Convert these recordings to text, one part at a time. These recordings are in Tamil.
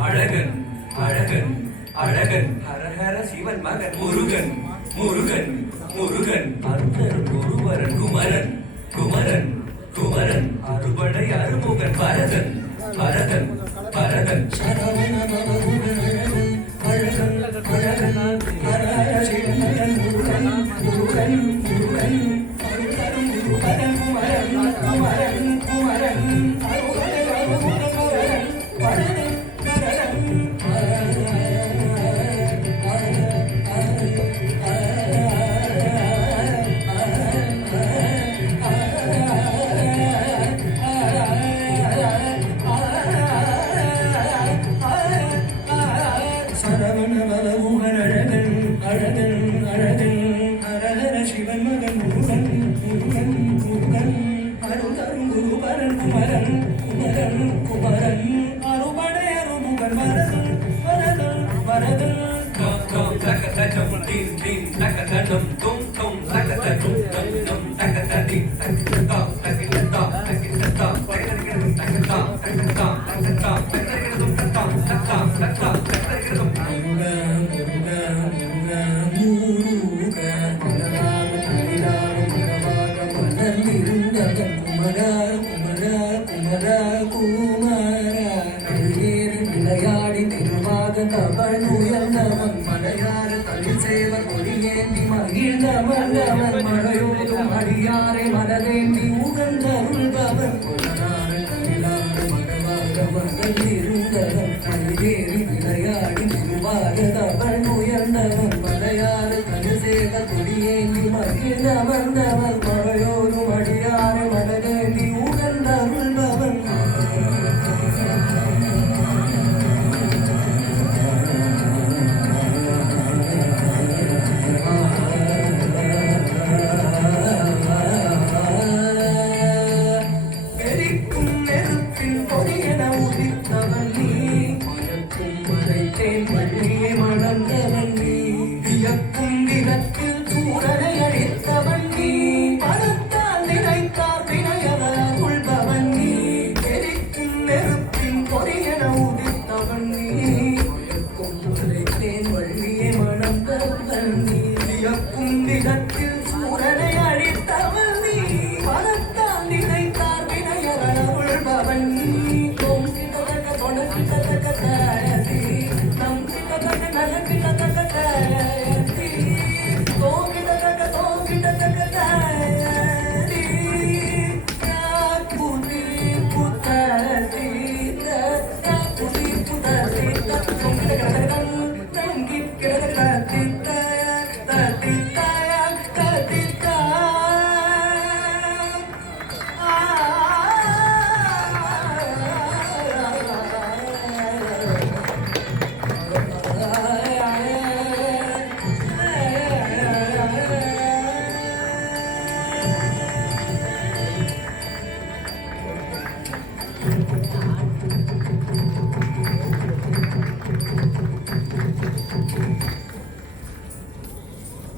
அழகன் அழகன் அழகன் ஹரஹர சிவன் மகன் முருகன் முருகன் முருகன் அருணன் ஒருவரன் குமரன் குமரன் குமரன் அறுபடை அறுமுகன் பரதன் பரதன் பரதன் சரவண அழகன் அழகன் ஹரஹர சிவன் மகன் முருகன் முருகன் முருகன் அருணன் குமரன் குமரன் குமரன் குமரன் அறுபடை அறுமுகன் பரதன் விளையாடி திருவாக கபல் உயர்ந்தவன் மலையாறு தலில் சேவர் கொடியேந்தி மகிழ்ந்தவன் மழையோடும் அடியாரை மலரேந்தி உகந்தருள்பவன் கொலனாறு கலிலாறு மகவாக மகள் இருந்தவன் கல்வேறி விளையாடி திருவாக கபல் உயர்ந்தவன் மலையாறு தலில் சேவர் கொடியேந்தி மகிழ்ந்தவன் மழையோடும் அடியாரை மலரேந்தி உகந்தருள்பவன்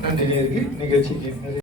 நன்றி. நிகழ்ச்சிக்கு